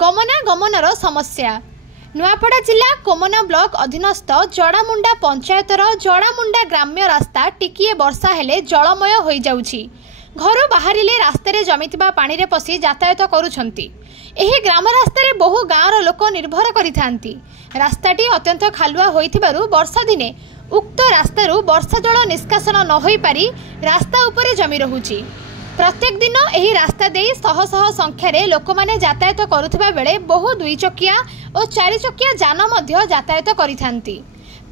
गमनागमनर समस्या। नुआपड़ा जिला कोमना ब्लॉक अधीनस्थ जड़ामुंडा पंचायतर जड़ामुंडा ग्राम्य रास्ता टिकिए वर्षा हेले जलमय हो जाउछि। घर बाहरिले रास्तारे जमिथिबा पानी रे पसी यातायात करूछंती। एही ग्राम रास्तारे बहु गाँवर लोक निर्भर करिथांती। रास्ताटी अत्यंत खालुआ होइथिबारु वर्षा दिने उक्त रास्तारू वर्षा जल निष्कासन न होई पारी रास्ता उपरे जमी रहुछि। प्रत्येक दिन एही रास्ता देई शह शह संख्यार लोक माने यातायात करुथिबा बेले बहु दुई चकिया और चारि चकिया जान मध्य यातायात करिथांती।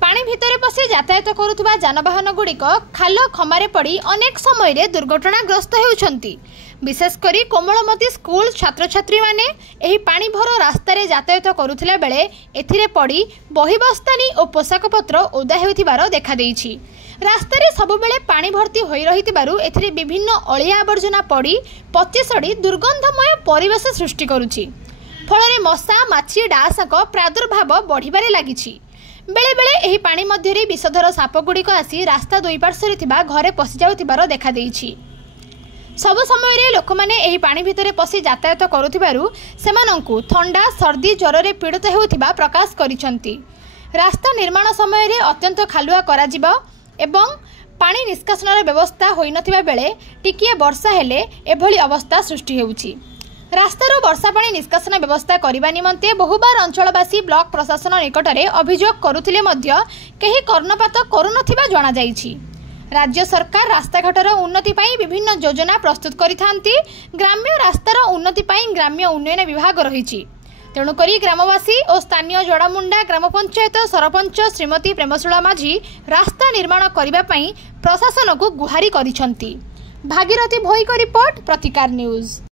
पानी भितरे पसी यातायात करुथिबा जानवाहन गुड़िक खाल खमारे पड़ी अनेक समय दुर्घटनाग्रस्त हेउछंती। विशेषकर कोमलमती स्कूल छात्र छात्री माने एही पानी भर रास्तारे यातायात करुथिला बेले एथिरे पड़ी बही बस्तानी और पोशाक पत्र ओदा हेउथिबार देखा देइछि। रास्तारे सबुबेले पानी भर्ती होई रहिथिबारु एथिरे विभिन्न अलिया आवर्जना पड़ी पची सड़ी दुर्गंधमय परिवेश सृष्टि करुछि। फलरे मशा माछी डासाक प्रादुर्भाव बढ़िबारे लागिछि। बेले बेले एही पानी मध्यरे विषधर सापगुड़िक आसी रास्ता दुई पार्श्वरे थिबा घरे पसि जाउथिबार देखा देइछि। सब समय लोक माने एही पानी भितरे पसी यातायात करुथिबारु सेमानंकु थंडा सर्दी ज्वररे पीड़ित हेउथिबा प्रकाश करिसंती। रास्ता निर्माण समय अत्यंत खालुआ कराजिबा एवं पानी निष्कासनर व्यवस्था होई नथिबा बेले टिकिए वर्षा हेले एभली अवस्था सृष्टि हेउछि। रास्तार वर्षा पानी निष्कासन व्यवस्था करने निमंते बहुबार अंचलवासी ब्लॉक प्रशासन निकटरे अभियोग करुथिले मध्य केही कर्णपात करुनथिबा जणा जाइछि। राज्य सरकार रास्ताघाटर उन्नति पाई विभिन्न योजना प्रस्तुत करिथांती। ग्राम्य रास्तार उन्नति पाई ग्राम्य उन्नयन विभाग रहिछि। तेणुकरी ग्रामवासी और स्थानीय जड़ामुंडा ग्राम पंचायत सरपंच श्रीमती प्रेमशिला माझी रास्ता निर्माण करने प्रशासन को गुहारी करिसंती। भागीरथी भोईको रिपोर्ट प्रतिकार न्यूज।